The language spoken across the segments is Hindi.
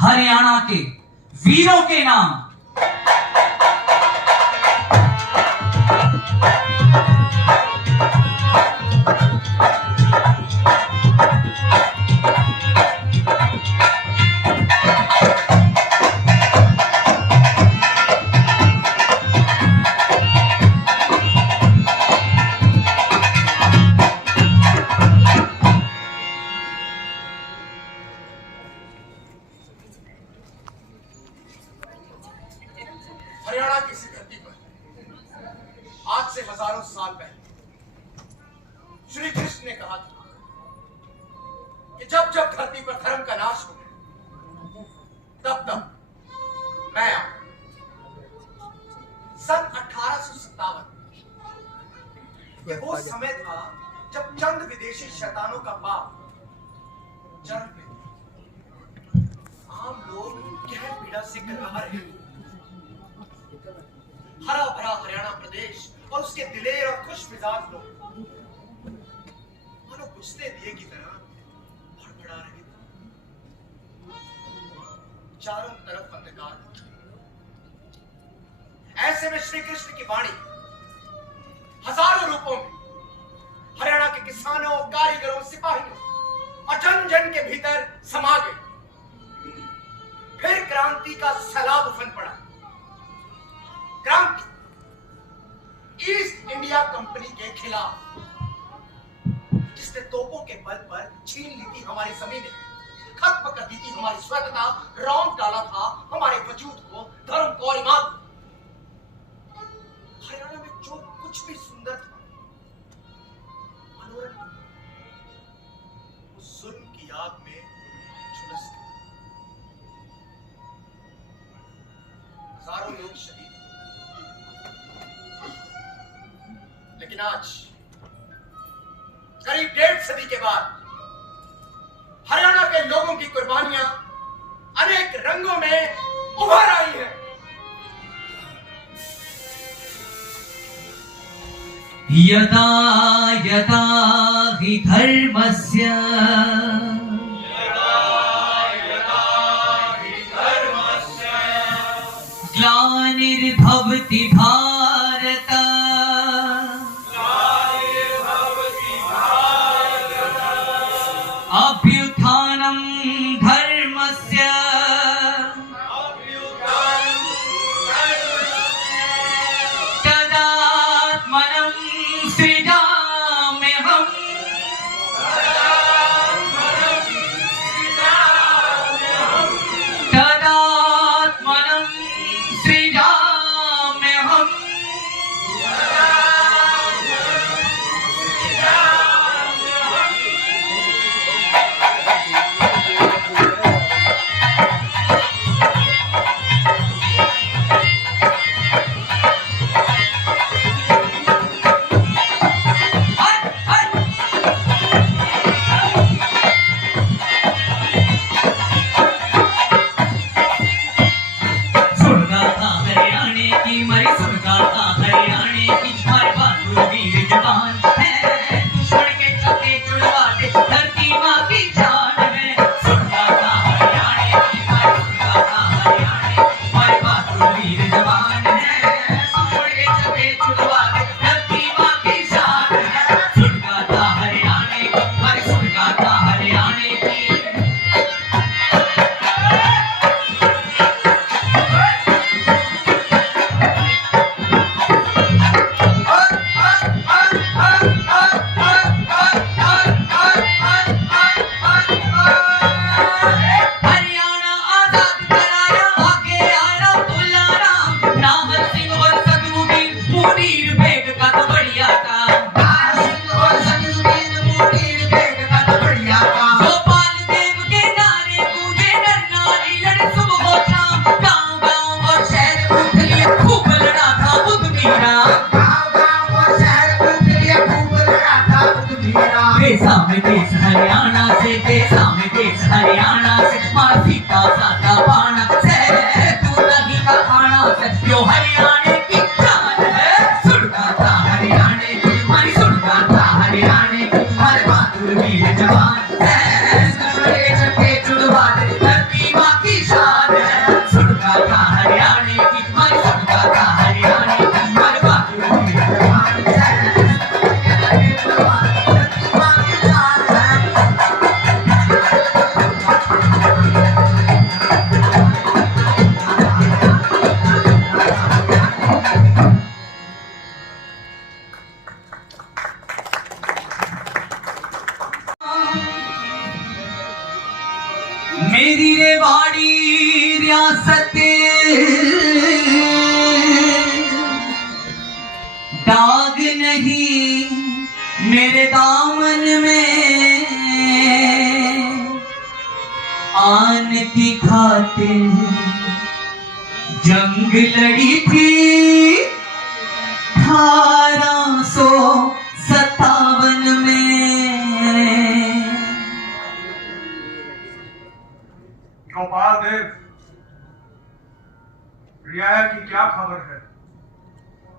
हरियाणा के वीरों के नाम। हरियाणा की इस धरती पर आज से हजारों साल पहले श्री कृष्ण ने कहा था कि जब जब धरती पर धर्म का नाश हो तब तब मैं आऊं। सन 1857 ये वो समय था जब चंद विदेशी शैतानों का पाप चरण पे था। आम लोग गहन पीड़ा से करा रहे हैं। हरा भरा हरियाणा प्रदेश और उसके दिलेर और खुश मिजाज लोग मानो बुझते दिए की तरह भड़बड़ा रहे थे। चारों तरफ अंधकार। ऐसे में श्री कृष्ण की वाणी हजारों रूपों में हरियाणा के किसानों, कारीगरों, सिपाहियों और जन जन के भीतर समा गई। फिर क्रांति का सैलाब उफन पड़ा। क्रांति ईस्ट इंडिया कंपनी के खिलाफ, जिसने तोपों के बल पर छीन ली थी हमारी जमीनें, खत्म कर दी थी हमारी स्वतंत्रता, रौंद डाला था हमारे वजूद को, धर्म को और ईमान को। हरियाणा में जो कुछ भी सुंदर था, मनोरम, उस जुल्म की आग में झुलस गया। हजारों लोग शहीद, लेकिन आज करीब 1.5 सदी के बाद हरियाणा के लोगों की कुर्बानियां अनेक रंगों में उभर आई हैं। यदा यदा हि धर्मस्य ग्लानिर्भवति भारत अभ्युत्थानं धर्मस्य तदात्मनं सृजाम्यहम्। मेरी रेवाड़ी रियासत दाग नहीं मेरे दामन में, आन की खातिर जंग लड़ी थी 1857 में। गोपाल देव, रियाया की क्या खबर है?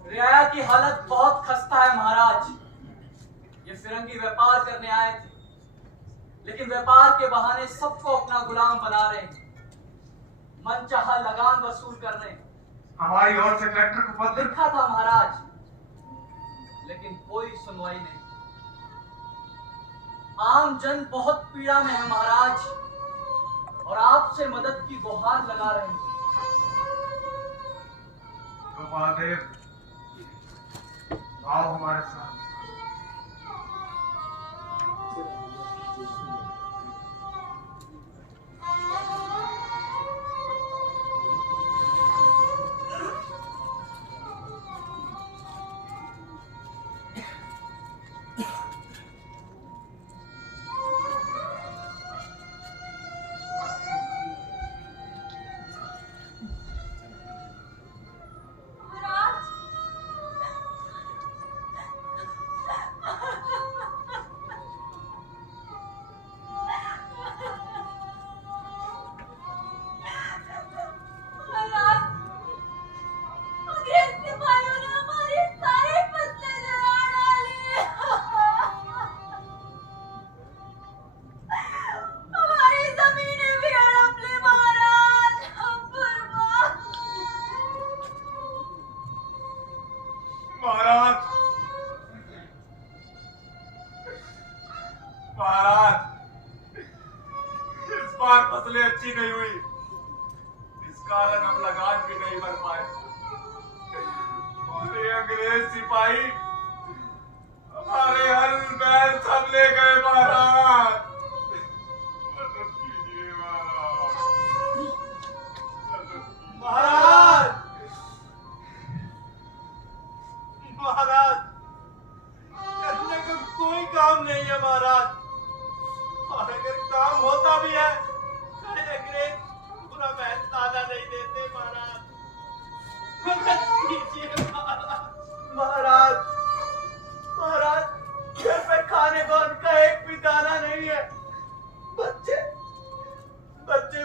रियाया की हालत बहुत खस्ता है महाराज। ये फिरंगी व्यापार करने आए थे, लेकिन व्यापार के बहाने सबको अपना गुलाम बना रहे हैं, मनचाहा लगान वसूल कर रहे हैं। हमारी ओर से कलेक्टर को पत्र लिखा था महाराज, लेकिन कोई सुनवाई नहीं। आम जन बहुत पीड़ा में है महाराज, और आपसे मदद की गुहार लगा रहे हैं। गोपाल देव, आओ हमारे साथ। फसलें अच्छी नहीं हुई, इस कारण हम लगान भी नहीं भर पाए। और ये अंग्रेज सिपाही हमारे हल बैल सब ले गए महाराज। मदद कीजिए महाराज। महाराज, करने का कोई काम नहीं है महाराज, और अगर काम होता भी है अंग्रेज पूरा महल ताला नहीं देते महाराज। मदद कीजिए महाराज। महाराज, घर पे खाने को उनका एक भी दाना नहीं है, बच्चे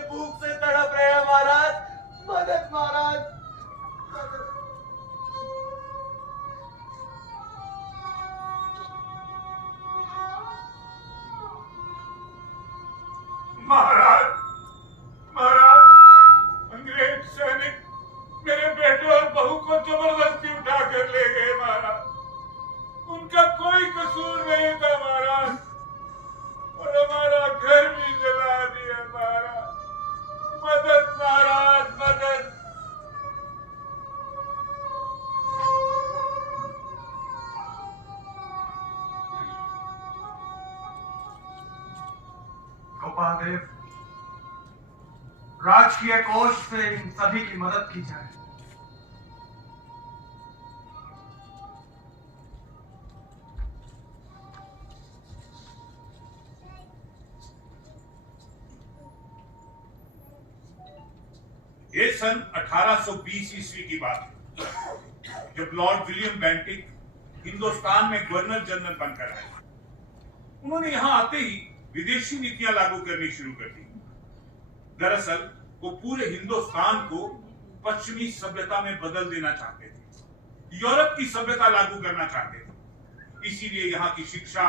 भूख से तड़प रहे हैं महाराज। मदद महाराज, मदद। महाराज, अंग्रेज सैनिक मेरे बेटे और बहू को जबरदस्ती उठा कर ले गए महाराज। उनका कोई कसूर नहीं था महाराज, और हमारा घर भी जला दिया महाराज। मदद महाराज, मदद। गोपाल देव, राजकीय कोष से इन सभी की मदद की जाए। ये सन 1820 ईस्वी की बात है, जब लॉर्ड विलियम बेंटिक हिंदुस्तान में गवर्नर जनरल बनकर आए। उन्होंने यहां आते ही विदेशी नीतियां लागू करनी शुरू कर दी। दरअसल वो पूरे हिंदुस्तान को पश्चिमी सभ्यता में बदल देना चाहते थे, यूरोप की सभ्यता लागू करना चाहते थे। इसीलिए यहाँ की शिक्षा,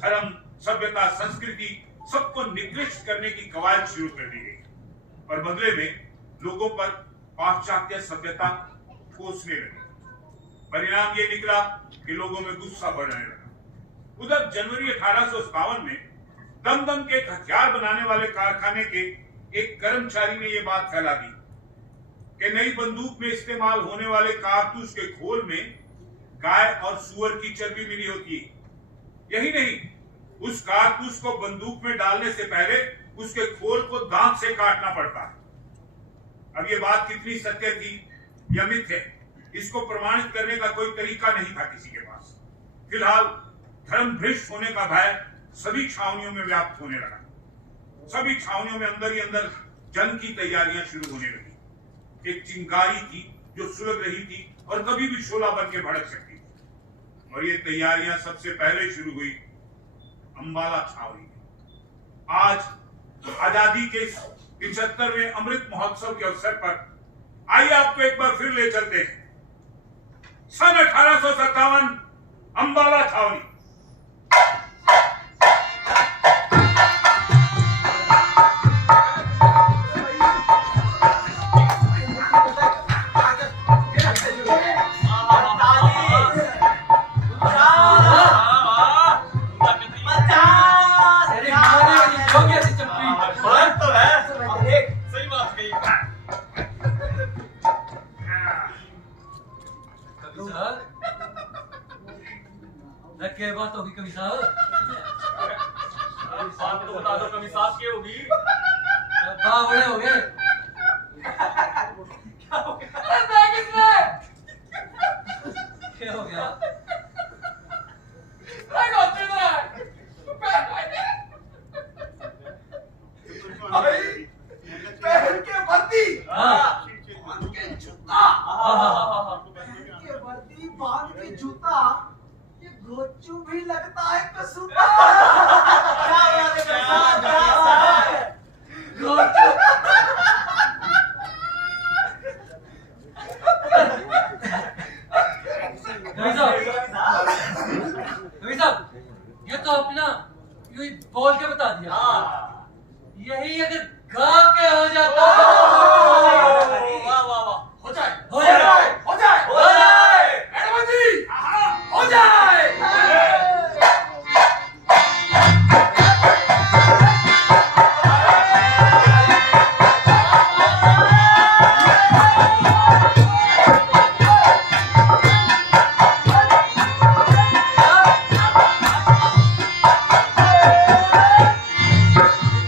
धर्म, सभ्यता, संस्कृति सबको निकृष्ट करने की कवायद शुरू कर दी गई, और बदले में लोगों पर पाश्चात्य सभ्यता कोसने लगे। परिणाम ये निकला कि लोगों में गुस्सा बढ़ने लगा। उधर जनवरी 1857 में दमदम के एक हथियार बनाने वाले कारखाने के एक कर्मचारी ने यह बात फैला दी कि नई बंदूक में इस्तेमाल होने वाले कारतूस के खोल में गाय और सुअर की चर्बी मिली होती है। यही नहीं, उस कारतूस को बंदूक में डालने से पहले उसके खोल को दांत से काटना पड़ता है। अब ये बात कितनी सत्य थी या मिथ्या है, इसको प्रमाणित करने का कोई तरीका नहीं था किसी के पास। फिलहाल धर्म भ्रष्ट होने का भय सभी छावनियों में व्याप्त होने लगा। सभी छावनियों में अंदर ही अंदर जंग की तैयारियां शुरू होने लगी। एक चिंगारी थी जो सुलग रही थी और कभी भी शोला बन के भड़क सकती थी। और ये तैयारियां सबसे पहले शुरू हुई अंबाला छावनी में। आज आजादी के 75वें अमृत महोत्सव के अवसर पर आइए आपको एक बार फिर ले चलते हैं सन 1857 अंबाला छावनी। क्या बात होगी कवि साहब? बात तो बता दो कवि साहब, क्या होगी? बड़े हो गए। क्या हो गया? क्या हो गया? पहन के वर्दी, हाँ। बांध के जूता, के वर्दी बांध के जूता, ये गोचू भी लगता है कसूता। क्या बात है? गोचू। कवि साहब, ये तो अपना यूं ही बोल के बता दिया। यही अगर गा के हो जाता वाह वाह वाह, हो जाए, हो जाए, हो जाए, हो जाए। मैडम जी, हो जाए।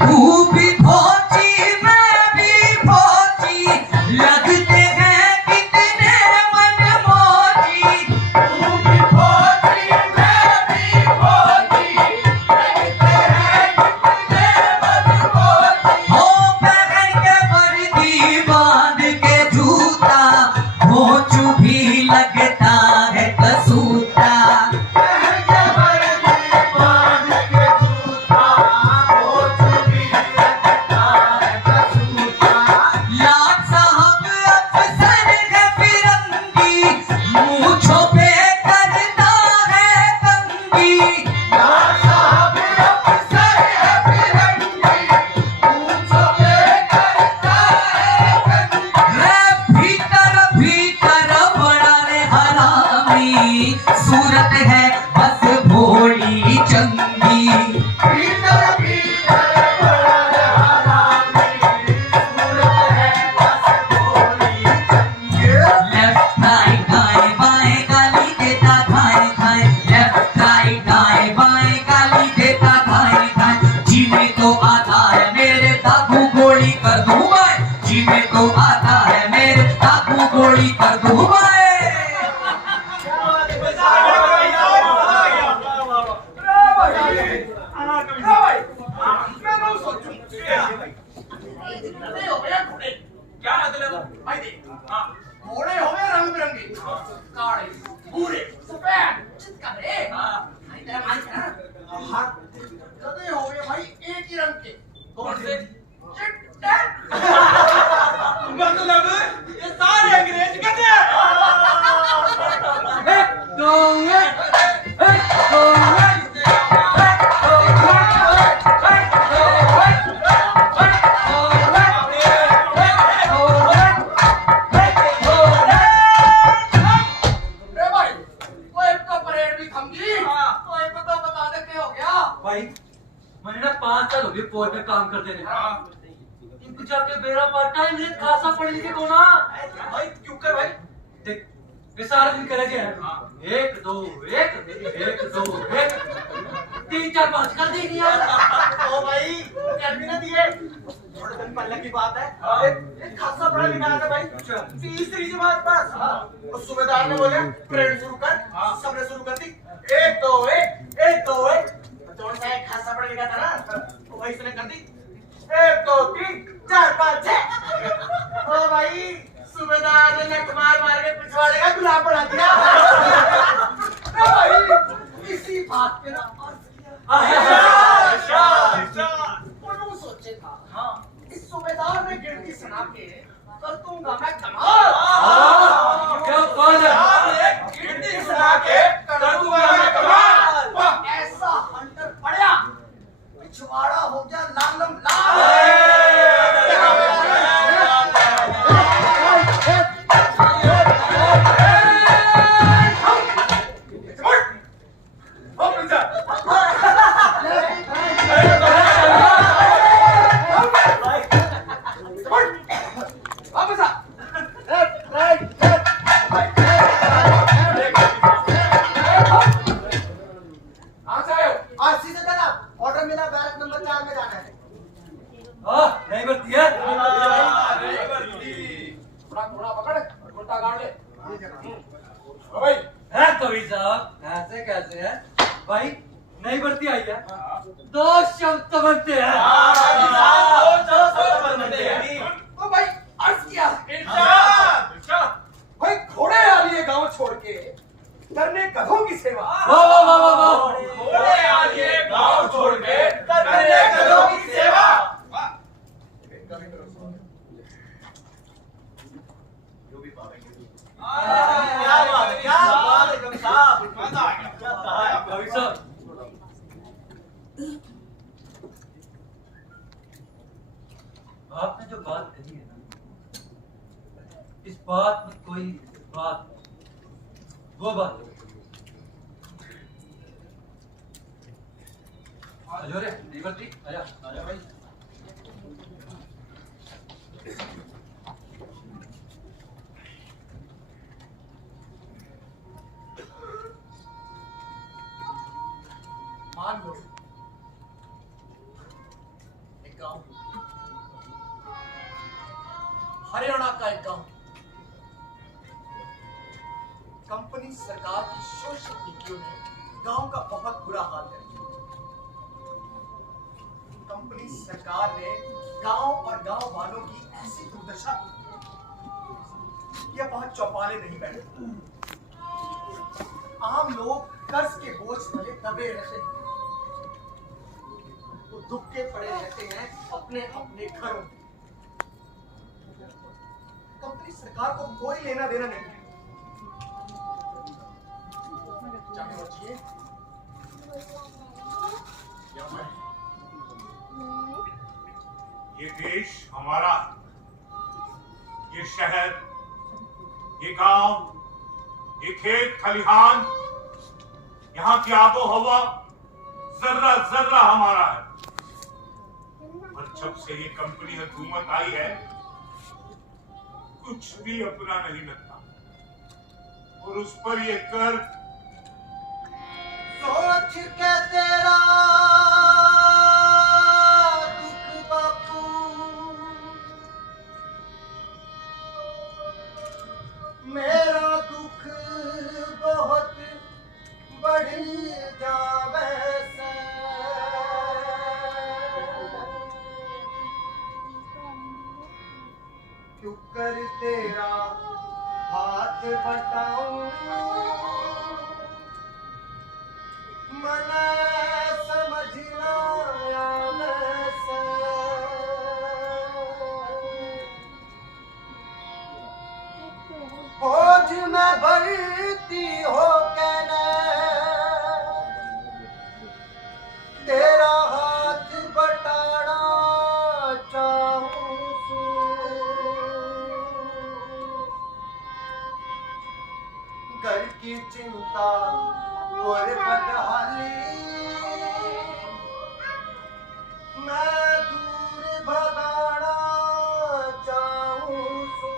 तू भी फौजी मैं भी फौजी, लगते हैं कितने मनमौजी। तू भी फौजी, मैं भी फौजी, लगते हैं कितने मनमौजी। हो पहन के वर्दी बांध के जूता, भोंचू भी लगता है कसूता। पहन के वर्दी बांध के जूता, गोचू भी लगता है कसूता। लाट साहब अफसर है फिरंगी, मूंछों पे करता है कंगी। साहब अफसर है फिरंगी, पूछो पे करता है कंगी। रे भीतर भीतर बड़ा रे हरामी, सूरत है बस भोली चंगी। भीतर भीतर बड़ा हरामी, सूरत है बस भोली चंगी। लेफ्ट राइट दाएं बाएं गाली देता खाए खाए, लेफ्ट राइट दाएं बाएं गाली देता खाए खाए। जी में तो आता है मेरे ताकू गोली कर दूं मैं, जी में तो आता है मेरे ताकू गोली कर दूं मैं। मैं नहीं सोचूं। घोड़े हो गए घोड़े। क्या मतलब? भाई देख, घोड़े हो गए रंग बिरंगे, काले, भूरे, सफेद, चितकबरे। भाई तेरा मालिक है ना? गधे हो गए भाई एक ही रंग के। कौन से? चिट्टे। मतलब ये सारे अंग्रेज गधे हैं। रे भाई, वो एक तो परेड भी थम गई, तो एक तो बता दे क्या हो गया। भाई, मैंने ना 5 साल हो गए फौज में काम करते रहे। इनको जाके बेरा पाटा इंग्लिश खासा पढ़ लिखे को ना। भाई क्यों कर भाई? देख, ये सारा दिन करे हैं। 1 2 1 1 2 1 3 4 5 कर दी नहीं यार। ओ भाई कर भी ना दिए। थोड़े दिन पहले की बात है। एक खासा बड़ा निकाला था भाई। तीसरी जमात पास। उस सूबेदार ने बोले ट्रेन शुरू कर। सबने शुरू कर दी। 1 2 1 1 2 1 तो सा एक खासा बड़ा निकाला था ना। तो भाई इसने कर दी 1 2 3 4 5 6। ओ भाई सूबेदार ने नट मार मार के पिछवाड़े का गुलाब बना दिया। ओ भाई इसी बात पे ना वो सोचे था इस सूबेदार ने गिनती सुना के कर दूंगा मैं कमाल। क्या बात है? गिनती सुना के कर दूंगा मैं कमाल। ऐसा हंटर पड़ा पिछवाड़ा हो गया लालम लाल। नहीं बढ़ती है। है कवि साहब ऐसे कैसे है भाई? नहीं बढ़ती आई है। 2 शब्द बनते हैं। तो भाई अर्ज किया भाई घोड़े वाली गांव छोड़ के करने गधों की सेवा। वाह वाह वाह वाह वाह। घोड़े वाली गांव छोड़ के करने गधों की सेवा। क्या बात है कवि साहब। मजा आ गया। क्या कहा है कवि साहब आपने जो बात कही है ना, इस बात में कोई बात वो बात अजोरे नहीं बढ़ती। आजा आजा भाई। मान लो एक गांव हरियाणा का एक गांव कंपनी सरकार की शोषित नीतियों ने गांव का बहुत बुरा हाल कर दिया। कंपनी सरकार ने गांव और गांव वालों की ऐसी दुर्दशा की कि अब वहां चौपाले नहीं बैठे। आम लोग कर्ज के बोझ तले दबे रहते हैं। वो दुबके पड़े रहते हैं अपने अपने घरों में। कंपनी सरकार को कोई लेना देना नहीं है। चाहे बचिए या मैं। ये देश हमारा, ये शहर, ये गांव, ये खेत खलिहान, यहाँ की आबो हवा जर्रा जर्रा हमारा है। और जब से ये कंपनी हुकूमत आई है कुछ भी अपना नहीं लगता और उस पर ये कर सोच के तेरा दुख बापू मेरा दुख बहुत बढ़ जावे से। क्यों कर तेरा हाथ बटाऊं मन समझना वैसे। बोझ में भरती हो कहना तेरा हाथ बटाना चाहूं सू। घर की चिंता और बदहाली मैं दूर भगाना चाहूं सू।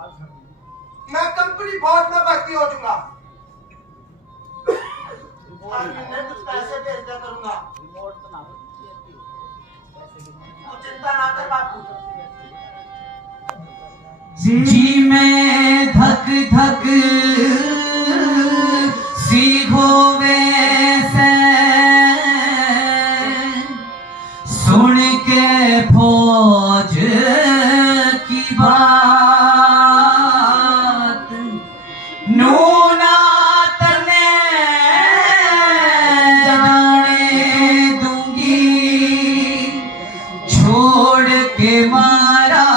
मैं कंपनी फौज में भर्ती हो जाऊंगा और मैं कुछ पैसे भेज दिया करूंगा। तू चिंता ना कर बापू। जी मैं धक धक सी होवे से सुन के फौज की बात नूना तने जाने दूंगी छोड़ के मारा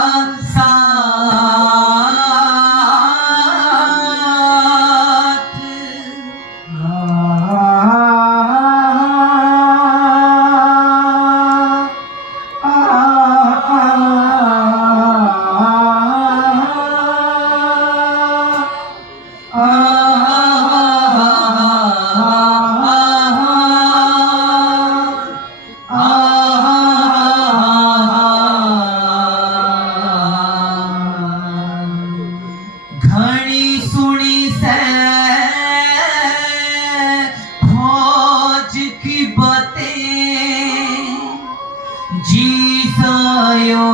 घनी सुनी से फौज की बातें जी सायो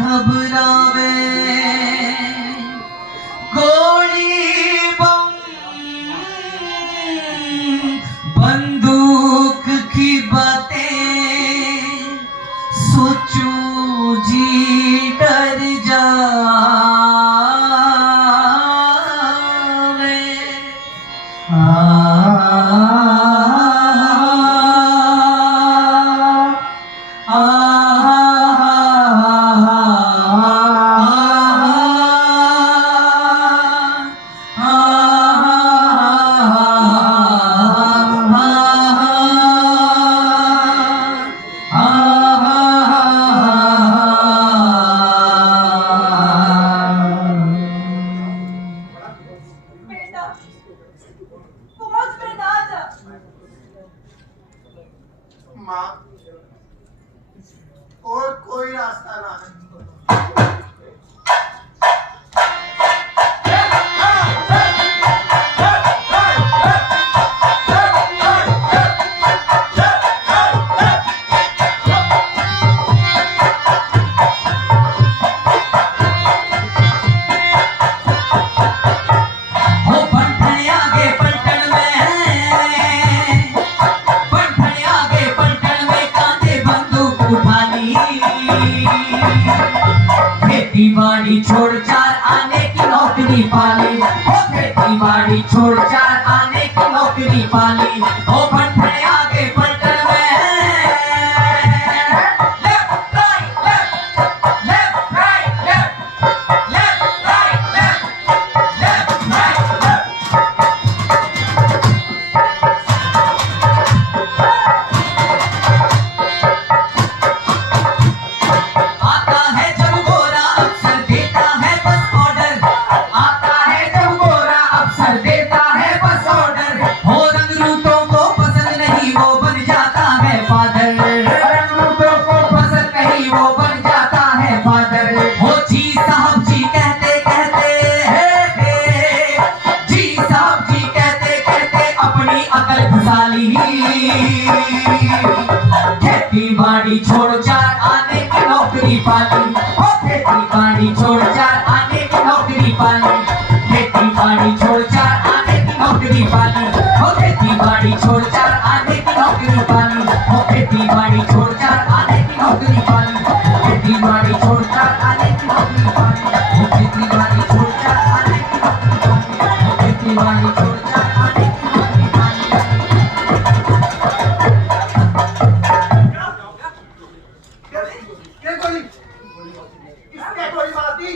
घबरावे गोली बम बंदूक की बातें सोचूं जी डर जावे बेटा फौज में ना जा। माँ और कोई रास्ता ना है। खेती बाड़ी छोड़ चार आने की नौकरी पाली ओ खेती बाड़ी छोड़ चार आने की नौकरी पाली ओ बंठने आगे पलटन में left right left right left right left आता है जब गोरा अफसर देता है बस ऑर्डर आता है जब गोरा अफसर देता है बस ऑर्डर हो रंग रूपों को पसंद नहीं वो बन जाता है फादर रंग रूपों को पसंद नहीं वो बन जाता है फादर हो जी साहब जी कहते कहते जी साहब जी कहते कहते अपनी अकल घुसा ली खेती बाड़ी छोड़ चार आने की नौकरी पाली ओ खेती बाड़ी छोड़ चार आने की नौकरी पाली खेती बाड़ी छोड़ चार आने की नौकरी पाली ओ खेती बाड़ी छोड़ चार आने की नौकरी पाली ओ खेती बाड़ी छोड़ चार आने की नौकरी पाली खेती बाड़ी छोड़ चार आने की नौकरी पाली ओ खेती बाड़ी छोड़ चार आने की नौकरी पाली ओ खेती बाड़ी छोड़ चार आने की नौकरी पाली। ये गोली किसने गोली मार दी?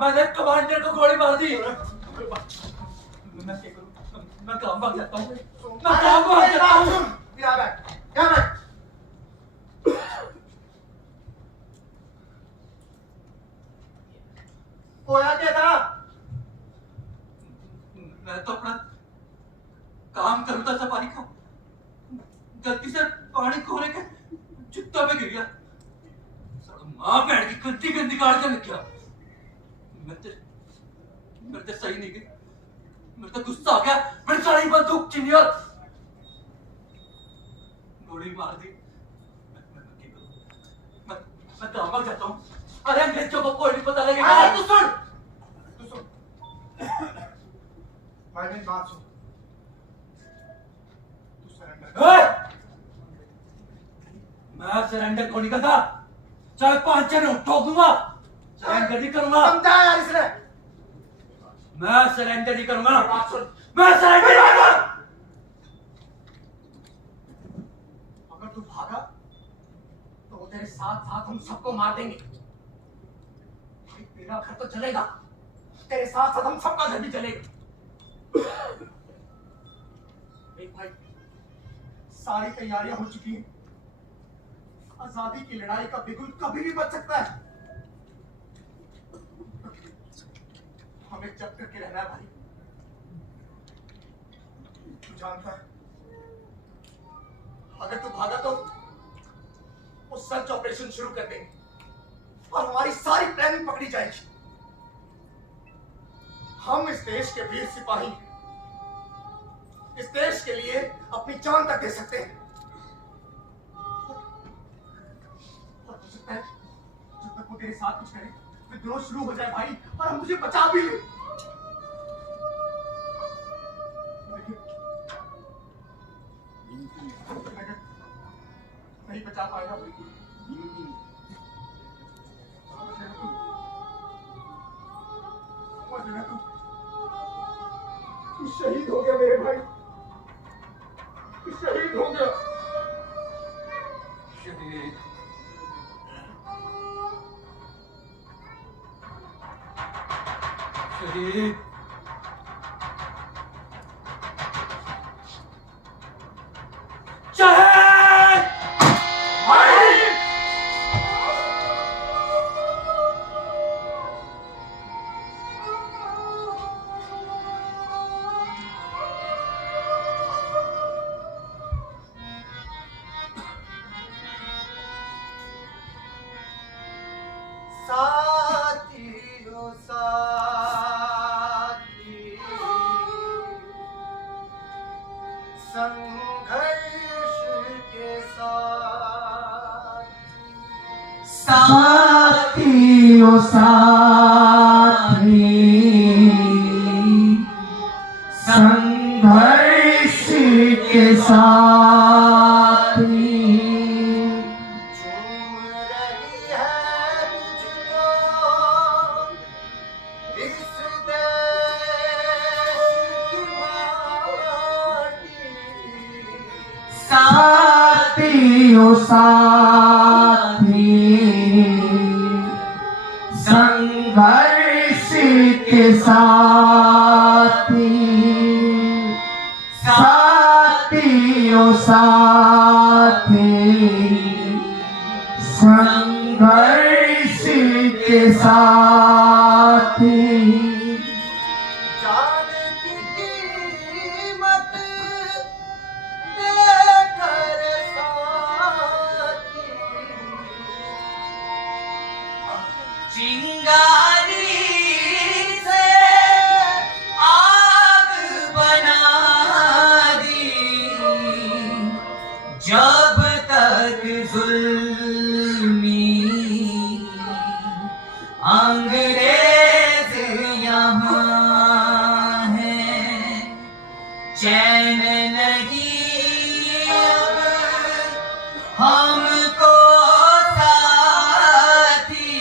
मैंने कमांडर को गोली मार दी। मैं क्या करूं? मैं काम भाग जाता हूं। मैं काम भाग जाता हूं। यहाँ बैठ, यहाँ बैठ। होया क्या था? मैं तो अपना काम करता था पानी का गलती से पानी खोने के जुत्ता पे गिर गया। माँ बैठ की गंदी गंदी गाड़ के लग गया। मेरे तो सही नहीं गई, मेरे तो गुस्सा आ गया, मेरी सारी बंदूक छीनी और गोली मार दी। मैं तो मर जाता हूँ। अरे अंग्रेजों को कोई नहीं पता लगेगा। अरे तू सुन भाई, मेरी बात सुन। तू सरेंडर मैं सरेंडर को नहीं करता, चाहे 5 जने ठोक दूंगा, सरेंडर नहीं करूंगा। समझा यार इसने। मैं सरेंडर नहीं करूंगा। बात सुन, मैं सरेंडर नहीं करूंगा। अगर तू भागा तो वो तेरे साथ साथ हम सबको मार देंगे। भाई तेरा घर तो चलेगा, तेरे साथ साथ हम सबका घर भी चलेगा। देख भाई, सारी तैयारियां हो चुकी हैं। आजादी की लड़ाई का बिगुल कभी भी बच सकता है। हमें जब करके रहना है भाई। तू जानता है, अगर तू भागा तो वो सर्च ऑपरेशन शुरू कर देंगे और हमारी सारी प्लानिंग पकड़ी जाएगी। हम इस देश के वीर सिपाही हैं। इस देश के लिए अपनी जान तक दे सकते हैं। और हो सकता है जब तक वो तेरे साथ कुछ करे विद्रोह शुरू हो जाए भाई, और हम तुझे बचा भी लें। लेकिन नहीं बचा पाएगा भाई। तू शहीद हो गया मेरे भाई, तू शहीद हो गया। शहीद शहीद शहीद भाई साथियों साथी, संघर्ष के साथ। साथियों साथी, संघर्ष के साथी, झूम रही है तुझको इस देश की माटी। साथियों साथी, संघर्ष के साथी, साथियों साथी, संघर्ष के साथी। जान की कीमत देकर साथी, चिंगारी से आग बना दी, जब तक जुल्मी अंग्रेज यहाँ है, चैन नहीं अब हमको साथी,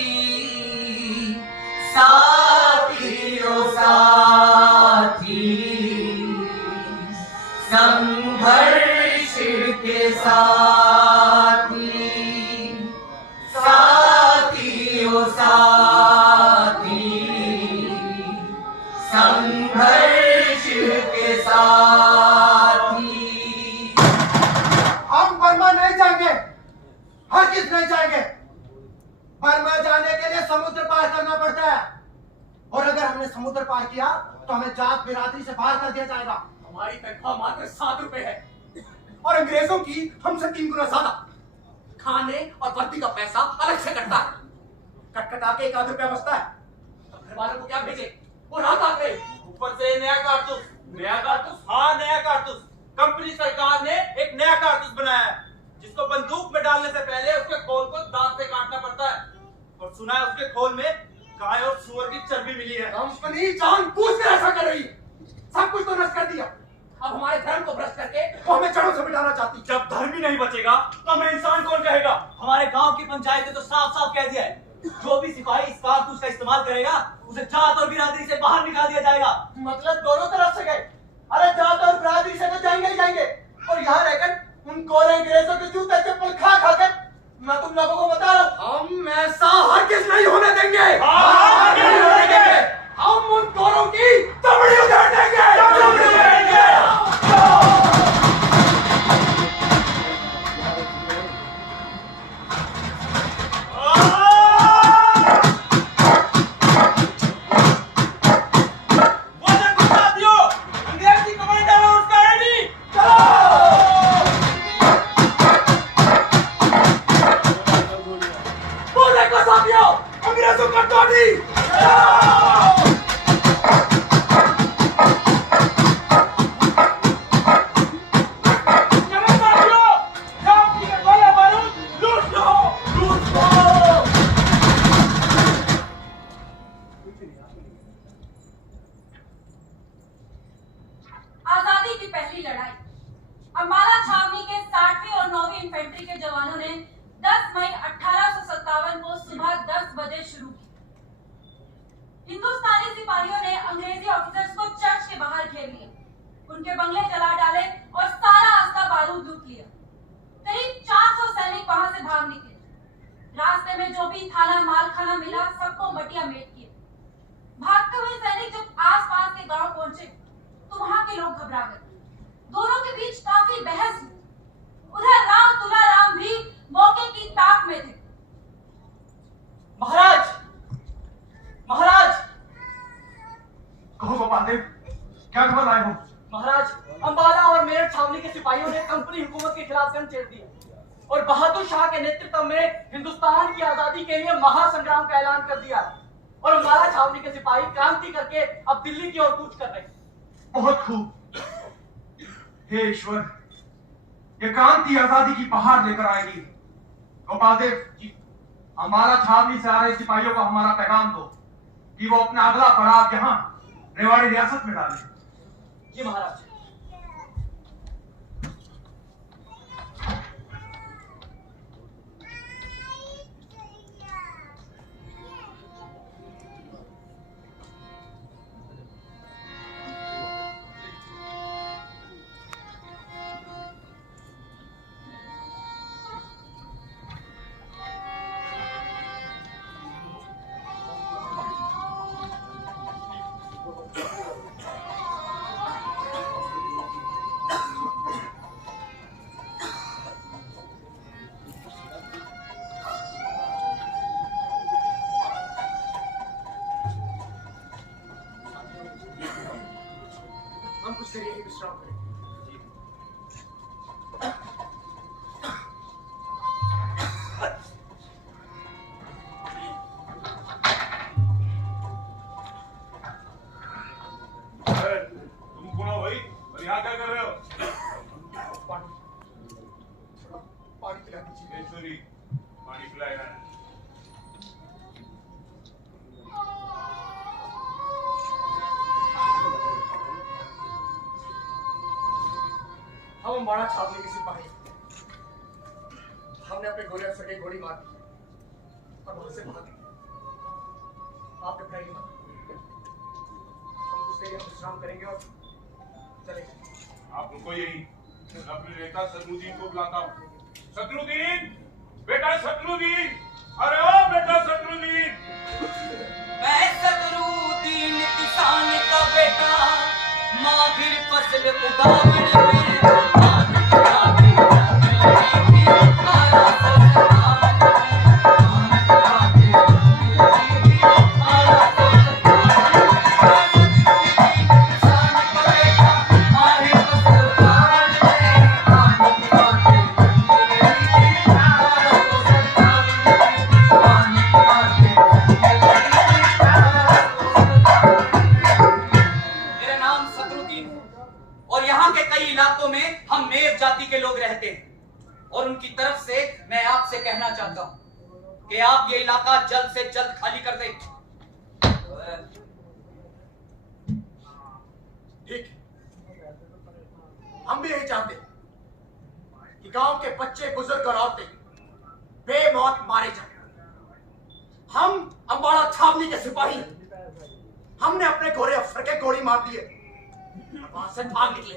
साथियों साथी, संघर्ष के साथी, साथियों साथी, संघर्ष के साथी। हम बर्मा नहीं जाएंगे, हरगिज़ नहीं जाएंगे। बर्मा जाने के लिए समुद्र पार करना पड़ता है, और अगर हमने समुद्र पार किया तो हमें जात बिरादरी से बाहर कर दिया जाएगा। हमारी तनख्वाह मात्र 7 रुपए है, और अंग्रेजों की हमसे 3 गुना ज्यादा। खाने और वर्दी का पैसा अलग से कटता है, कट कटा के 1 आध रुपया बचता है। तो घर वालों को पीछे वो रात आ गई। ऊपर से नया कारतूस। नया कारतूस? हाँ, नया कारतूस। कंपनी सरकार ने एक नया कारतूस बनाया है जिसको बंदूक में डालने से पहले उसके खोल को दांत से काटना पड़ता है। और सुना है उसके खोल में गाय और सुअर की चर्बी मिली है। कंपनी जानबूझकर ऐसा कर रही है। सब कुछ तो नष्ट कर दिया, अब हमारे धर्म को भ्रष्ट करके वो हमें जड़ों से मिटाना चाहती। जब धर्म ही नहीं बचेगा तो हमें इंसान कौन कहेगा? हमारे गांव की पंचायत ने तो साफ साफ कह दिया है, जो भी सिपाही इस कारतूस का इस्तेमाल करेगा उसे जात और बिरादरी से बाहर निकाल दिया जाएगा। मतलब दोनों तरफ से गए। अरे जात और बिरादरी से तो जाएंगे ही जाएंगे, और यहाँ रहकर उन कोरे अंग्रेजों के जूते चप्पल खा खाकर मैं तुम लोगों को बता रहा हूँ, हम ऐसा हरगिज़ नहीं होने देंगे। नहीं होने देंगे। हम उन कोरों की चमड़ी उधेड़ देंगे। आजादी की पहली लड़ाई अम्बाला छावनी के 60वीं और 9वीं इन्फेंट्री के जवानों ने 10 मई 1857 को सुबह 10 बजे शुरू की। हिंदुस्तानी सिपाहियों ने अंग्रेजी ऑफिसर्स को चर्च के बाहर घेर लिया, उनके बंगले जला डाले और सारा अस्ता बारूद लूट लिया। करीब 400 सैनिक वहां से भाग निकले। रास्ते में जो भी थाना माल खाना मिला सबको मटिया मेट किया। भागते हुए सैनिक जब आसपास के गांव पहुंचे तो वहां के लोग घबरा गए। दोनों के बीच काफी बहस हुई। उधर राव तुलाराम भी मौके की ताक में थे। महाराज, महाराज, कहो गोपाल देव, क्या खबर लाए हो? महाराज, अंबाला और मेरठ छावनी के सिपाहियों ने कंपनी हुकूमत के खिलाफ जंग छेड़ दी और बहादुर शाह के नेतृत्व में हिंदुस्तान की आजादी के लिए महासंग्राम का ऐलान कर दिया और अंबाला छावनी के सिपाही क्रांति करके अब दिल्ली की ओर कूच कर रहे हैं। बहुत खूब। हे ईश्वर, ये क्रांति आजादी की बहार लेकर आएगी। गोपाल देव जी, अंबाला छावनी से आ रहे सिपाहियों को हमारा पैगाम दो कि वो अपना अगला पड़ाव यहाँ रेवाड़ी रियासत में डालें। जी महाराज। हम कुछ देर यही विश्राम करें। तुम कौन हो भाई और यहाँ क्या कर रहे हो? पानी पिला दीजिए। ऐश्वरी, पानी पिलाएगा। हम अंबाला छावनी के सिपाही, हमने अपने घोड़े अफसर की गोली मार दी और वहां से भाग गए। आपने पहली मार, हम कुछ देर यहाँ विश्राम करेंगे और चले जाएंगे। आप रुको यही, अपने नेता शत्रुदीन को बुलाता हूँ। शत्रुदीन, बेटा शत्रुदीन, अरे ओ बेटा शत्रुदीन। मैं शत्रुदीन किसान का बेटा, माहिर फसल उगावण में। उनकी तरफ से मैं आपसे कहना चाहता हूं कि आप ये इलाका जल्द से जल्द खाली कर दें। ठीक है, हम भी यही चाहते हैं कि गांव के बच्चे, बुजुर्ग और औरतें बेमौत मारे जाएं। हम अंबाड़ा छावनी के सिपाही हैं। हमने अपने गोरे अफसर के गोली मार दिए, वहां से भाग निकले।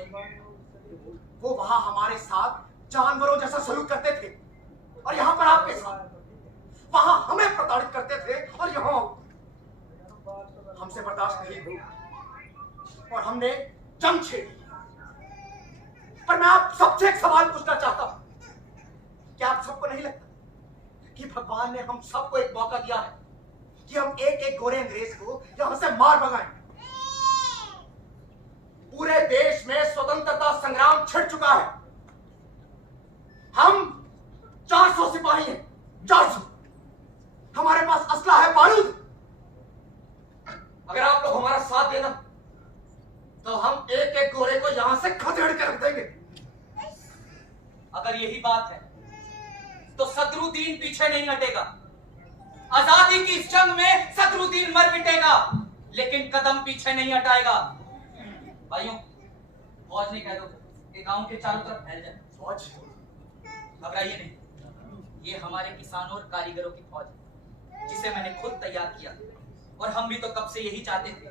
वो वहां हमारे साथ जानवरों जैसा सलूक करते थे और यहाँ पर आपके साथ वहां हमें प्रताड़ित करते थे और यहाँ हमसे बर्दाश्त नहीं हुआ और हमने जंग छेड़ी। पर मैं आप सबसे एक सवाल पूछना चाहता हूं, क्या आप सबको नहीं लगता कि भगवान ने हम सबको एक मौका दिया है कि हम एक एक गोरे अंग्रेज को यहां से मार भगाएं? पूरे देश में स्वतंत्रता संग्राम छिड़ चुका है। हम 400 सिपाही हैं, 400। हमारे पास असला है, बारूद। अगर आप लोग हमारा साथ देना तो हम एक एक गोरे को यहां से खदेड़ के रख देंगे। अगर यही बात है तो सदरुद्दीन पीछे नहीं हटेगा। आजादी की इस जंग में सदरुद्दीन मर मिटेगा, लेकिन कदम पीछे नहीं हटाएगा। भाइयों, फौज ने कह दो कि गांव के चारों तरफ फैल जाए। फौज? घबराइए नहीं, ये हमारे किसानों और कारीगरों की फौज है जिसे मैंने खुद तैयार किया। और हम भी तो कब से यही चाहते थे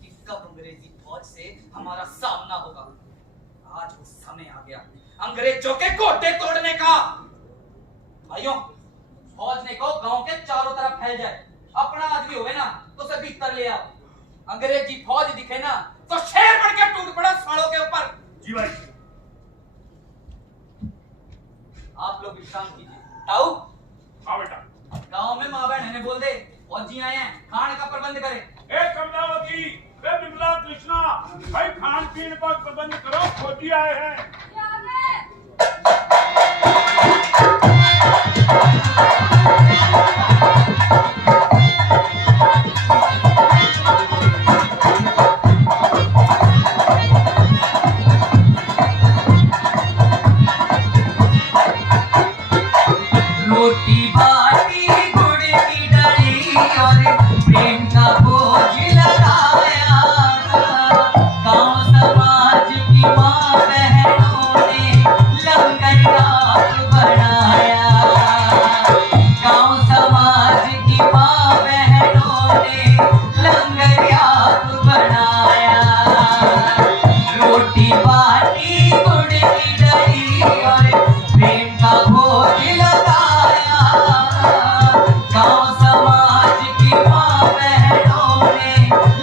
कि कब अंग्रेजी फौज से हमारा सामना होगा। आज वो समय आ गया अंग्रेजों के गोटे तोड़ने का। भाइयों, फौज ने कहो गांव के चारों तरफ फैल जाए। अपना आदमी होवे ना तो उसे भीतर ले आओ। अंग्रेजी फौज दिखे ना तो शेर बन के टूट पड़ा सालों के ऊपर। जी भाई। आप लोग विश्राम कीजिए। ताऊ, हाँ बेटा। गांव में माँ बहन ने बोल दे फौजी आए हैं, खाने का प्रबंध करें। ए कमलावती, ए बिमला, कृष्णा, भाई खान पीन का प्रबंध करो, फौजी आए हैं। रोटी बाटी गुड़ की डली और प्रेम का बोझ लगाया। गांव समाज की माँ बहनों ने लंगर रात बनाया। गांव समाज की माँ बहनों ने लंगर रात बनाया। रोटी बाटी गुड़ की डली और प्रेम का भोज लगाया। गांव समाज की माँ बहनों ने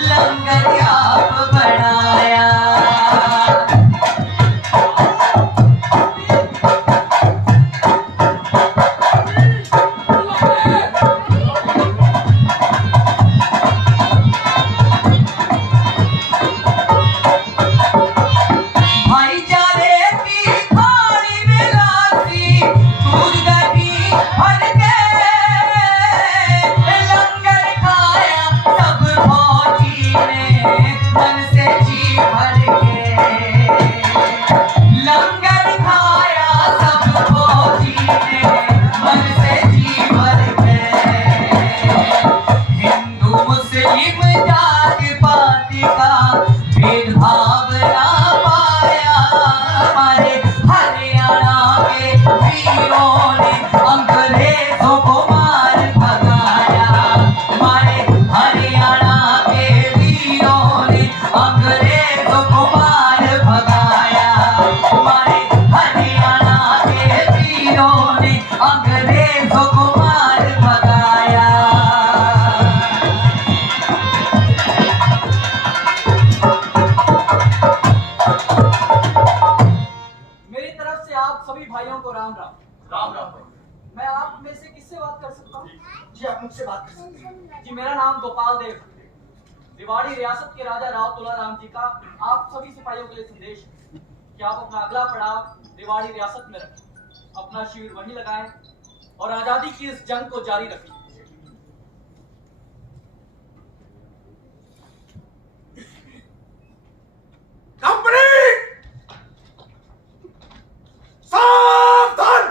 लंगर याप बनाया। भाईचारे की थाली में लासी दूध दही भर के लंगर खाया सब फौजी ने मन से जी भर के। लंगर खाया सब फौजी ने मन से जी भर के। हिंदू मुस्लिम जात पात का भेदभाव ना पाया। हमारे हरियाणा के वीरों ने अंग्रेजों को मार भगाया। हमारे हरियाणा के वीरों ने अंग्रेजों को मार भगाया। हमारे हरियाणा के वीरों ने अंग्रेजों को मार भगाया। मेरी तरफ से आप सभी भाइयों को राम राम। राम राम भाई। मैं आप में से किससे बात कर सकता हूँ? जी आप मुझसे बात कर सकते हैं। जी, मेरा नाम गोपाल देव। रेवाड़ी रियासत के राजा राव तुलाराम जी का आप सभी सिपाहियों के लिए संदेश है कि आप अपना अगला पड़ाव रेवाड़ी रियासत में रखें, अपना शिविर वहीं लगाएं और आजादी की इस जंग को जारी रखें। कंपनी सावधान।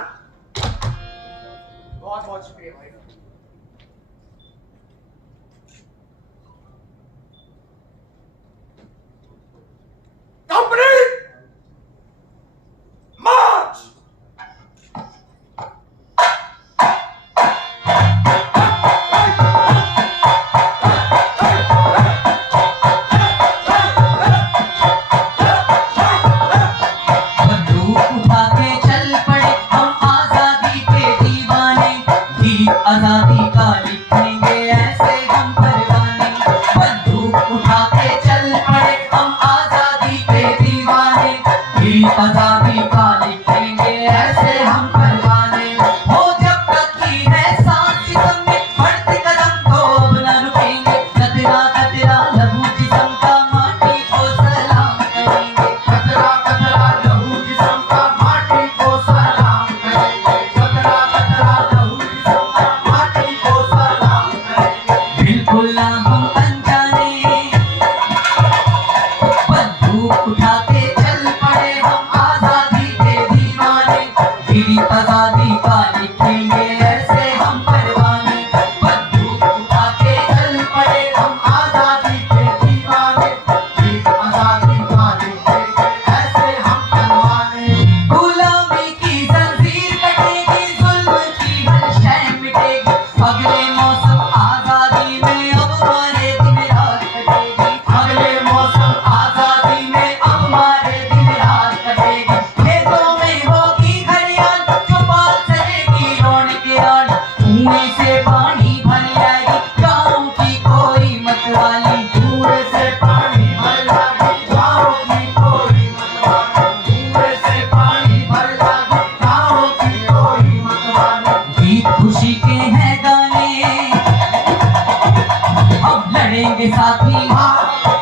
साथी हाँ,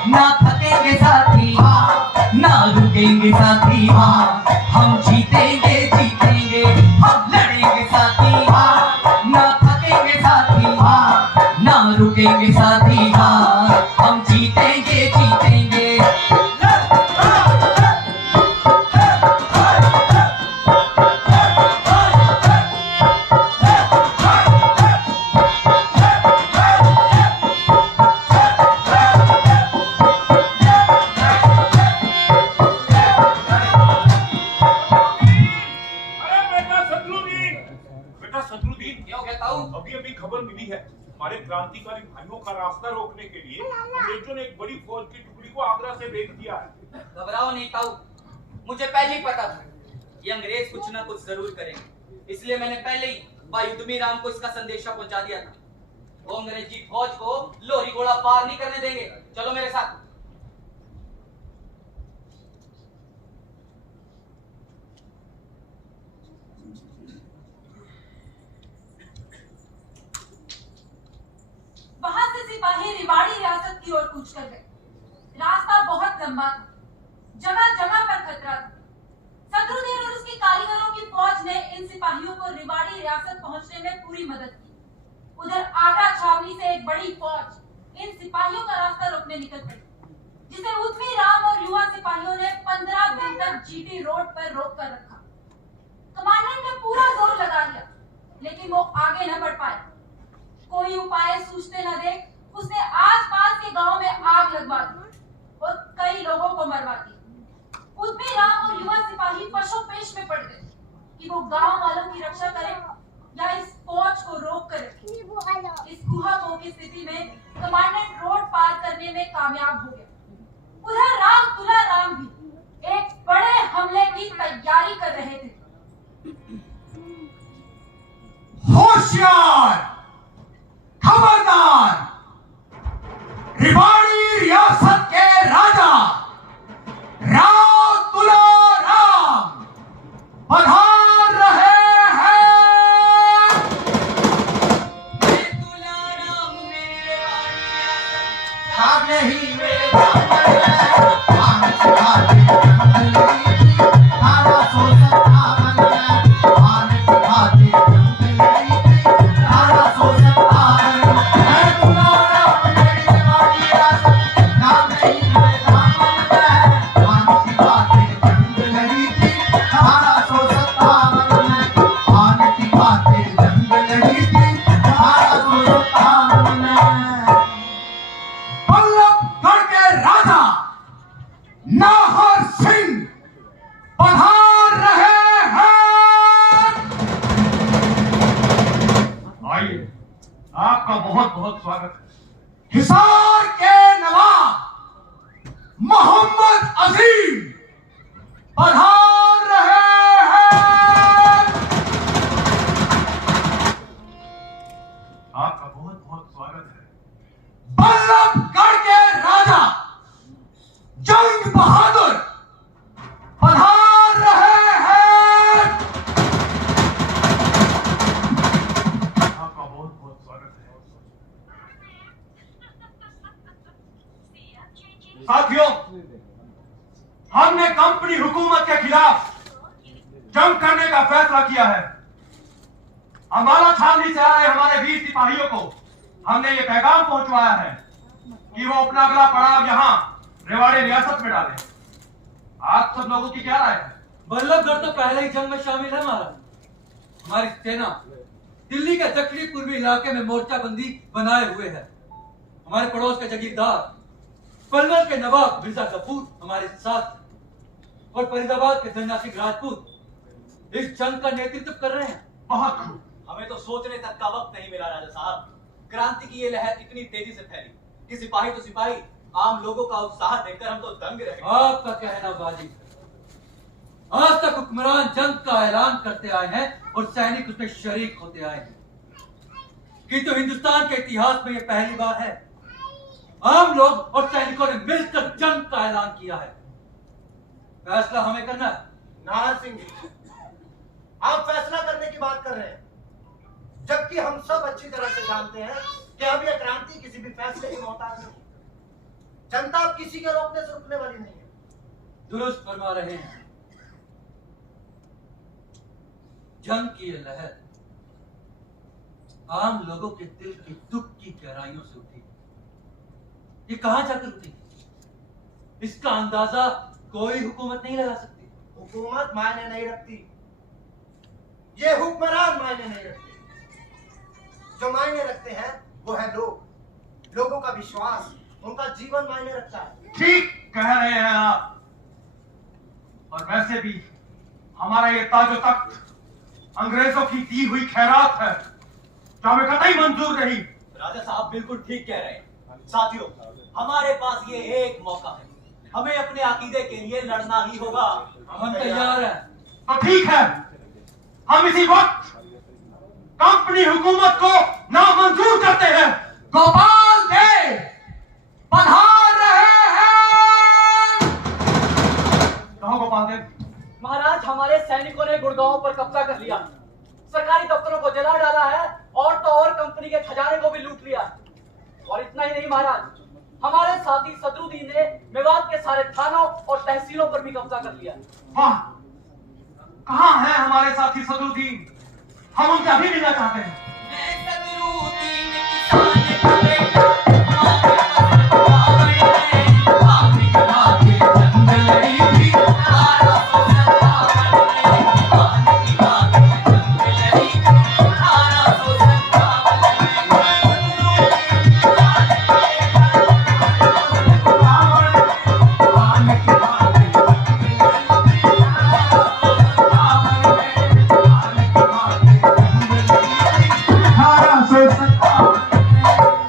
ना थकेंगे साथी हाँ, ना रुकेंगे साथी हाँ, हम जीतेंगे जीतेंगे, हम लड़ेंगे साथी हाँ, ना थकेंगे साथी हाँ, ना रुकेंगे साथी हाँ, हम जीतेंगे जीतेंगे। अरे बेटा शत्रुदीन, क्या हो गया ताऊ? अभी अभी खबर मिली है हमारे क्रांतिकारी भाइयों का रास्ता रोकने के लिए अंग्रेजों ने एक बड़ी फौज की टुकड़ी को आगरा से भेज दिया है। घबराओ नहीं ताऊ, मुझे पहले ही पता था ये अंग्रेज कुछ ना कुछ जरूर करेंगे, इसलिए मैंने पहले ही भाई उद्यमी राम को इसका संदेशा पहुंचा दिया था। वो अंग्रेजी फौज को लोरी घोड़ा पार नहीं करने देंगे। चलो मेरे साथ। वहां से सिपाही रिवाड़ी रियासत की ओर कूच कर गए। रास्ता बहुत लंबा था, जगह जगह पर खतरा था। शत्रुदीन और उसकी कारीगरों की फौज ने इन सिपाहियों को रिवाड़ी रियासत पहुंचने में पूरी मदद की। उधर आगरा छावनी से एक बड़ी फौज इन सिपाहियों का रास्ता रोकने निकल पड़ी, जिसे उद्यमी राम और युवा सिपाहियों ने 15 दिन तक जीटी रोड पर रोक कर रखा। कमांडेंट ने पूरा जोर लगा लिया, लेकिन वो आगे न बढ़ पाया। कोई उपाय सूझते न देख उसने आसपास के गांव में आग लगवा दी और कई लोगों को मरवा दिया। उद्यमी राम और युवा सिपाही पशुपेश में पड़ गए कि वो गांव वालों की रक्षा करें या इस फौज को रोक कर रखें। इस कुहापों की स्थिति में कमांडेंट रोड पार करने में कामयाब हो गया। उधर राम तुला राम भी एक बड़े हमले की तैयारी कर रहे थे। होशियार, खबरदार, रिवाड़ी रियासत के राजा राम तुला राम पधार रहे हैं। सामने ही मेरे सामने है, आने के बाद जंगल लड़ी थी, तारा सो सकता बन है, आने के बाद जंगल लड़ी थी, तारा सो सकता बन है। तुला राम मेरी रिवाड़ी रियासत, सामने ही मेरे सामने है, आने के बाद जंगल लड़ी थी, तारा सो सकता बन है, आने के बाद जंगल लड़ी थी, तारा सो सकता बन है। बल्लभगढ़ के राजा नाहर सिंह पधार रहे हैं। आइए, आपका बहुत बहुत स्वागत है। हिसार के नवाब मोहम्मद अजीम पधार रहे हैं। आपका बहुत बहुत स्वागत है। बल्लभगढ़ के राजा जंग बहादुर पधार रहे हैं। आपका बहुत बहुत स्वागत है। साथियों, हमने कंपनी हुकूमत के खिलाफ जंग करने का फैसला किया है। अम्बाला छावनी से आ रहे हमारे वीर सिपाहियों को हमने ये पैगाम पहुंचवाया है कि वो अपना अगला पड़ाव यहाँ रेवाड़ी रियासत में डालें। आप सब लोगों की क्या राय है? बल्लभगढ़ तो पहले ही जंग में शामिल है महाराज। हमारी सेना दिल्ली के दक्षिणी पूर्वी इलाके में मोर्चाबंदी बनाए हुए है। हमारे पड़ोस के जगीरदार पलवल के नवाब मिर्जा गफूर हमारे साथ और फरीदाबाद के धन्ना सिंह राजपूत इस जंग का नेतृत्व कर रहे हैं। बहुत खूब। हमें तो सोचने तक का वक्त नहीं मिला राजा साहब। क्रांति की ये लहर इतनी तेजी से फैली कि सिपाही तो सिपाही, आम लोगों का उत्साह देखकर हम तो दंग रहे। आपका कहना बाजी। आज तक हुक्मरान जंग का ऐलान करते आए हैं और सैनिक उसमें शरीक होते आए हैं, किंतु हिंदुस्तान के इतिहास में यह पहली बार है आम लोग और सैनिकों ने मिलकर जंग का ऐलान किया है। फैसला हमें करना है। नाहर सिंह जी, आप फैसला करने की बात कर रहे हैं, जबकि हम सब अच्छी तरह से जानते हैं कि अब यह क्रांति किसी भी फैसले की मोहताज नहीं। जनता अब किसी के रोकने से रुकने वाली नहीं है। दुरुस्त फरमा रहे हैं। जंग की ये लहर आम लोगों के दिल के दुख की गहराइयों से उठी। ये कहां जाकर उठी, इसका अंदाजा कोई हुकूमत नहीं लगा सकती। हुकूमत मायने नहीं रखती, ये हुक्मरान मायने नहीं रखते। जो मायने रखते हैं वो है लोग, लोगों का विश्वास, उनका जीवन मायने रखता है। ठीक कह रहे हैं आप। और वैसे भी हमारा ये ताजो तख्त अंग्रेजों की दी हुई खैरात है, जो हमें कतई मंजूर नहीं। राजा साहब बिल्कुल ठीक कह रहे हैं। साथियों, हमारे पास ये एक मौका है, हमें अपने अकीदे के लिए लड़ना ही होगा। हम तैयार हैं। तो ठीक है, हम इसी वक्त कंपनी हुकूमत को नामंजूर करते हैं। गोपाल देव पधार रहे हैं। कहो गोपाल देव। महाराज, हमारे सैनिकों ने गुड़गांव पर कब्जा कर लिया, सरकारी दफ्तरों को जला डाला है और तो और कंपनी के खजाने को भी लूट लिया। और इतना ही नहीं महाराज, हमारे साथी सदरुद्दीन ने मेवात के सारे थानों और तहसीलों पर भी कब्जा कर लिया। वाह, कहाँ है हमारे साथी सदरुद्दीन? हम उनसे अभी मिलना चाहते हैं। मैं सदरुद्दीन किसान का बेटा, हमारे पसंद में आपकी बातें जंग लड़ी थी 1857 में। आपकी बातें जंग लड़ी 1857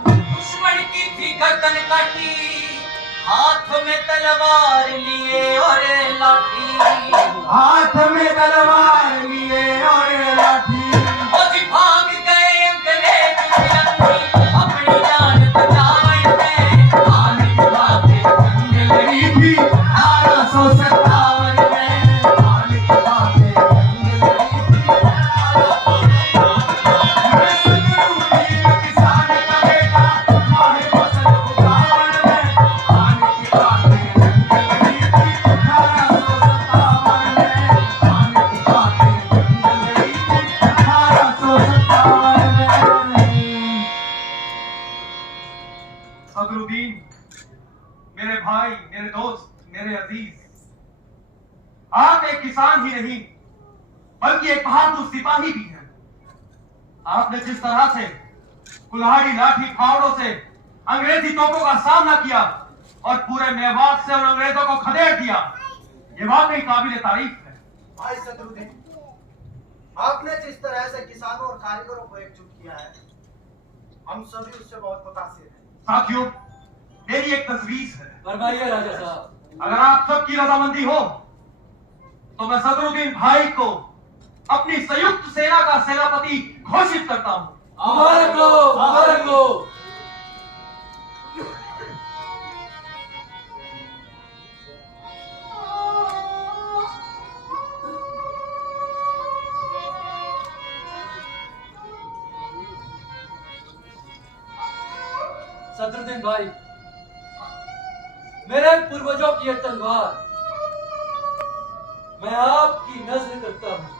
दुश्मन की थी गर्दन काटी, हाथ में तलवार लिए और लाठी, हाथ में तलवार लिए और लाठी। आज भाग गए अंग्रेज फिरंगी, अपनी जान बचावन में। आने की बातें जंग लड़ी थी 1857 में। आने की बातें जंग लड़ी थी 1857 मैं सदरुद्दीन किसान का बेटा, हमारे फसल उगावन में। आने की बातें जंग लड़ी थी 1857 में। आने की बातें जंग लड़ी थी 1857 में। सदरुद्दीन, मेरे भाई, मेरे दोस्त, मेरे अजीज, आप एक किसान ही नहीं बल्कि एक बहादुर सिपाही भी हैं। आपने जिस तरह से कुल्हाड़ी, लाठी, फावड़ों से अंग्रेजी तोपों का सामना किया और पूरे मेवात से उन अंग्रेजों को खदेड़ दिया, ये वाकई काबिल तारीफ है। भाई सदरुद्दीन, आपने जिस तरह से किसानों और कारीगरों को एकजुट किया है, हम सभी उससे बहुत मुतासिर हैं। साथियों, मेरी एक तजवीज है। फरमाइए राजा साहब। अगर आप सबकी रजामंदी हो तो मैं सदरुद्दीन भाई को अपनी संयुक्त सेना का सेनापति घोषित करता हूं। मुबारक हो, मुबारक हो। सदरुद्दीन भाई, मेरे पूर्वजों की यह तलवार मैं आपकी नजर करता हूं।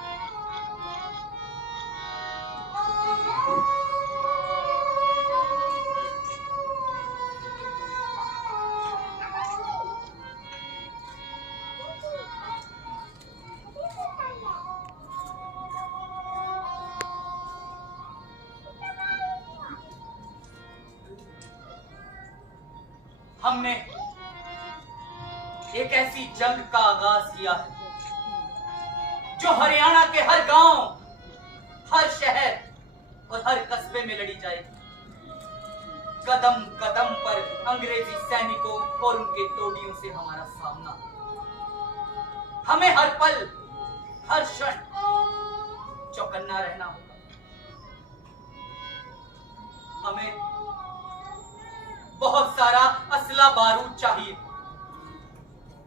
हमने एक ऐसी जंग का आगाज किया है जो हरियाणा के हर गांव, हर शहर और हर कस्बे में लड़ी जाएगी। कदम कदम पर अंग्रेजी सैनिकों और उनके टोलियों से हमारा सामना। हमें हर पल, हर क्षण चौकन्ना रहना होगा। हमें बहुत सारा असला बारूद चाहिए,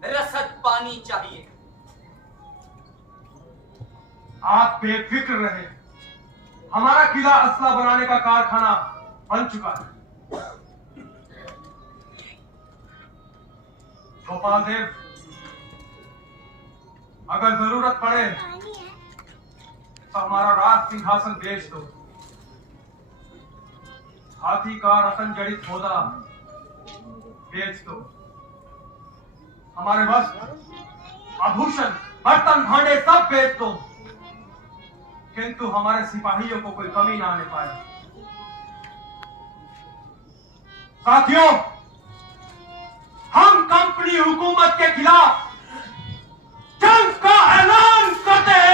रसद पानी चाहिए। आप बेफिक्र रहे, हमारा किला असला बनाने का कारखाना बन चुका है। गोपाल देव, अगर जरूरत पड़े तो हमारा राज सिंहासन बेच दो, हाथी का रतन जड़ित होदा बेच दो, हमारे वस्त्र, आभूषण, बर्तन भांडे सब बेच दो, किंतु हमारे सिपाहियों को कोई कमी ना आने पाए। साथियों, हम कंपनी हुकूमत के खिलाफ जंग का ऐलान करते हैं।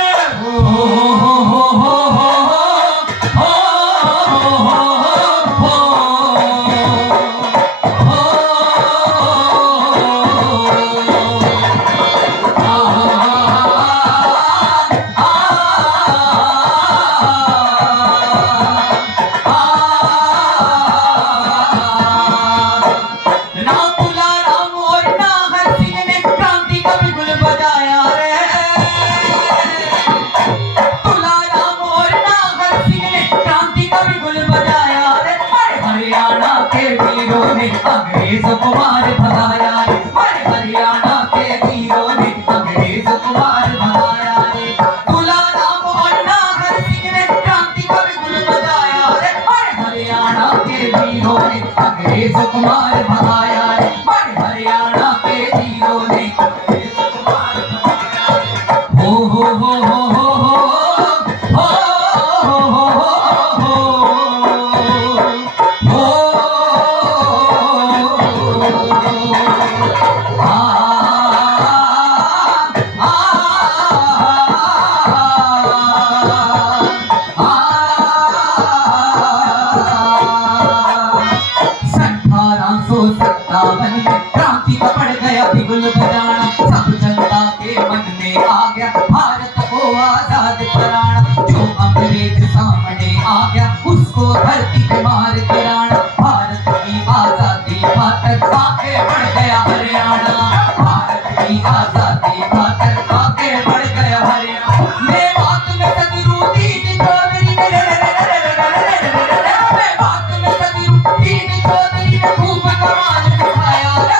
अंग्रेजों को मार भगाया रे, हरियाणा के वीरों ने अंग्रेजों को मार भगाया रे। तुलाराम और नागर सिंह ने क्रांति का बिगुल बजाया रे, हरियाणा के वीरों ने अंग्रेजों को मार भगाया रे, हरियाणा के वीरों ने अंग्रेजों को मार भगाया रे। हो हो हो हो हो हो हो हो हो क्रांति का पड़ गया बिगुल बजाना, सब जनता के मन में आ गया भारत को आजाद कराना। जो अंग्रेज सामने आ गया उसको धरती पे मार गिराना, भारत की आजादी खातर आगे बढ़ गया हरियाणा, भारत की आजादी खातर आगे बढ़ गया हरियाणा। मेवात में सदरू दीन चौधरी ने मेवात में सदरू दीन चौधरी ने खूब कमाल दिखाया रे,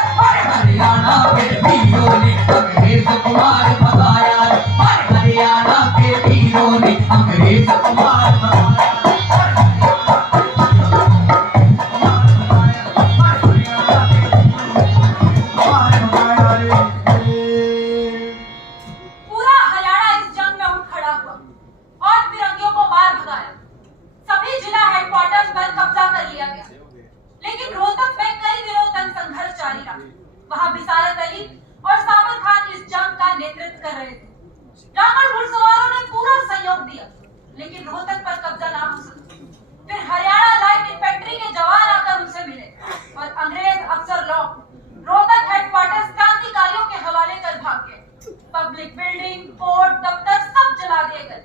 हरियाणा के वीरों ने अंग्रेजों को मार भगाया रे, हरियाणा के वीरों ने अंग्रेजों को मार भगाया। पूरा हरियाणा इस जंग में उठ खड़ा हुआ और फिरंगियों को मार भगाया। सभी जिला हेडक्वार्टर्स पर कब्जा कर लिया गया, लेकिन रोहतक में कई दिनों तक संघर्ष जारी रहा। वहां बिसारत अली और साबर खान इस जंग का नेतृत्व कर रहे थे। रावण घुड़सवारों ने पूरा सहयोग दिया, लेकिन रोहतक पर कब्जा ना हो सका। फिर हरियाणा लाइट इन्फेंट्री के जवान आकर उनसे मिले और अंग्रेज अफसर लोग रोहतक हेडक्वार्टर्स क्रांतिकारियों के हवाले कर भाग गए। पब्लिक बिल्डिंग, कोर्ट, दफ्तर सब जला दिए गए।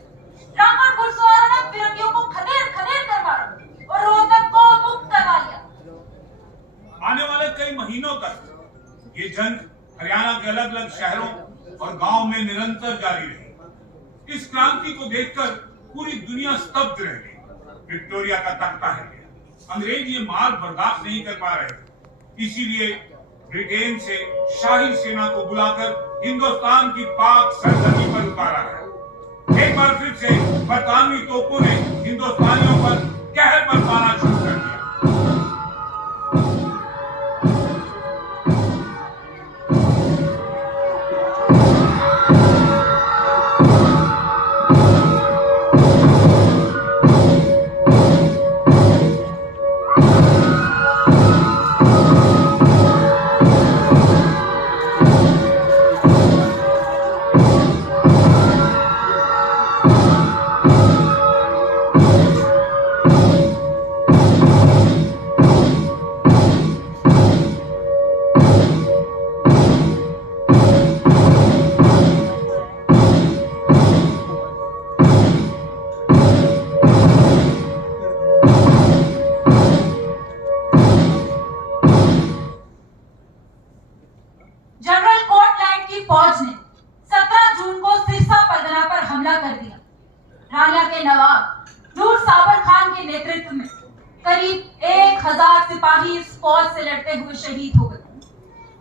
रावण घुड़सवारों ने फिरंगियों को खदेड़ खदेड़ कर मारा और रोहतक को मुक्त करवा लिया। आने वाले कई महीनों तक ये जंग हरियाणा के अलग अलग शहरों और गांव में निरंतर जारी रही। इस क्रांति को देखकर पूरी दुनिया स्तब्ध रह गई। विक्टोरिया का तख्ता हिल गया। अंग्रेज ये मार बर्दाश्त नहीं कर पा रहे, इसीलिए ब्रिटेन से शाही सेना को बुलाकर हिंदुस्तान की पाक सरहदी पर उतारा है। एक बार फिर से बरतानवी तोपों ने हिंदुस्तानियों पर कहर बरपाना शुरू कर दिया। नेतृत्व में करीब 1000 सिपाही इस फौज से लड़ते हुए शहीद हो गए।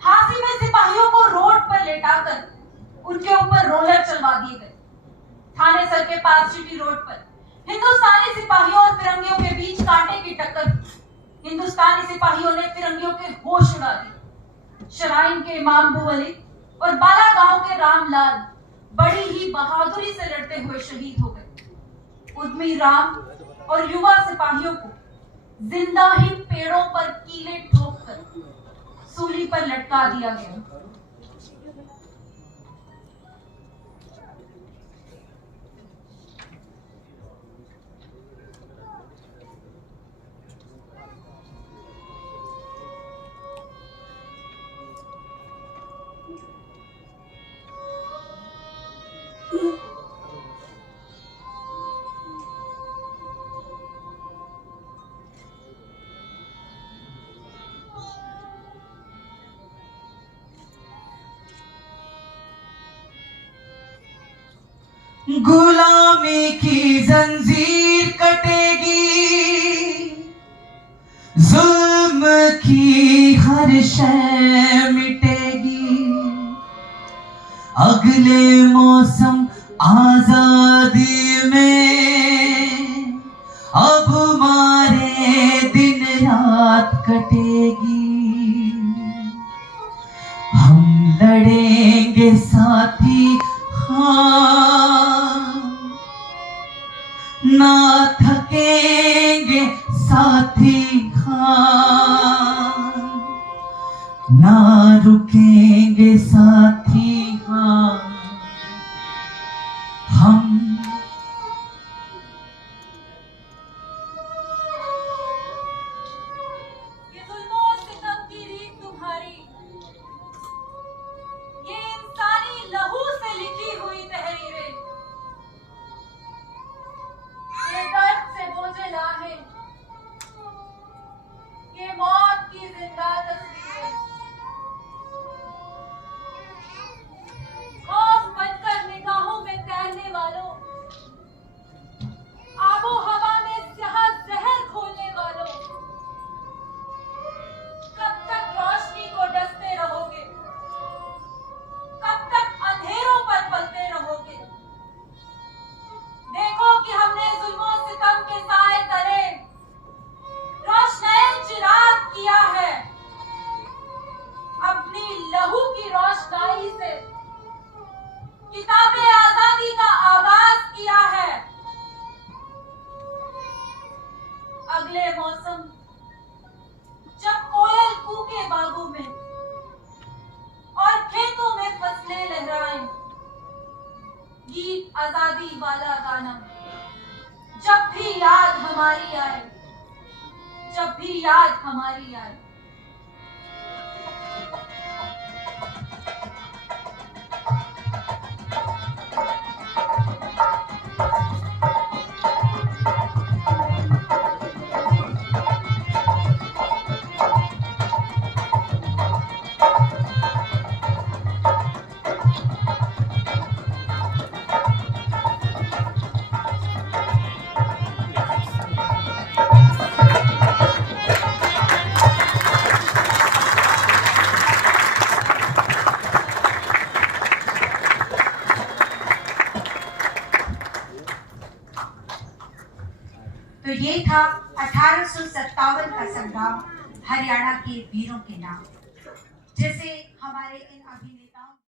फांसी में सिपाहियों को रोड पर लेटाकर उनके ऊपर रोलर चलवा दिए गए। थाने सर के पास सिटी रोड पर हिंदुस्तानी सिपाहियों और फिरंगियों के बीच कांटे की टक्कर। हिंदुस्तानी सिपाहियों ने फिरंगियों के होश उड़ा दिए। शराइन के इमाम बुवली और बाला गांव के रामलाल बड़ी ही बहादुरी से लड़ते हुए शहीद हो गए। उद्यमी राम और युवा सिपाहियों को जिंदा ही पेड़ों पर कीले ठोककर सूली पर लटका दिया गया। गुलामी की जंजीर कटेगी, जुल्म की हर शय मिटेगी। अगले मौसम आजादी में अब हमारे दिन रात कटेगी। हम लड़ेंगे साथी ना थकेंगे साथी हाँ, ना रुकेंगे साथी हाँ। हम ये जुल्मों और सितम की रीत तुम्हारी, ये इंसानी लहू से लिखी हुई तहरीरें, ये दर्द से बोझिल आहें, ये मौत की जिंदा तस्वीरें। खौफ बनकर निगाहों में तैरने वालों, आबो हवा में स्याह जहर खोलने वालों, कब तक रोशनी को डसते रहोगे? कब तक अंधेरों पर पलते रहोगे? देखो कि हमने जुल्मों सितम के साए तले रोशनाई चिराग किया है। अपनी लहू की रोशनाई से किताबे आजादी का आगाज किया है। अगले मौसम जब कोयल कूके बागों में और खेतों में फसलें लहराएं, गीत आजादी वाला गाना जब भी याद हमारी आए, जब भी याद हमारी आए। तो ये था 1857 का संग्राम हरियाणा के वीरों के नाम। जैसे हमारे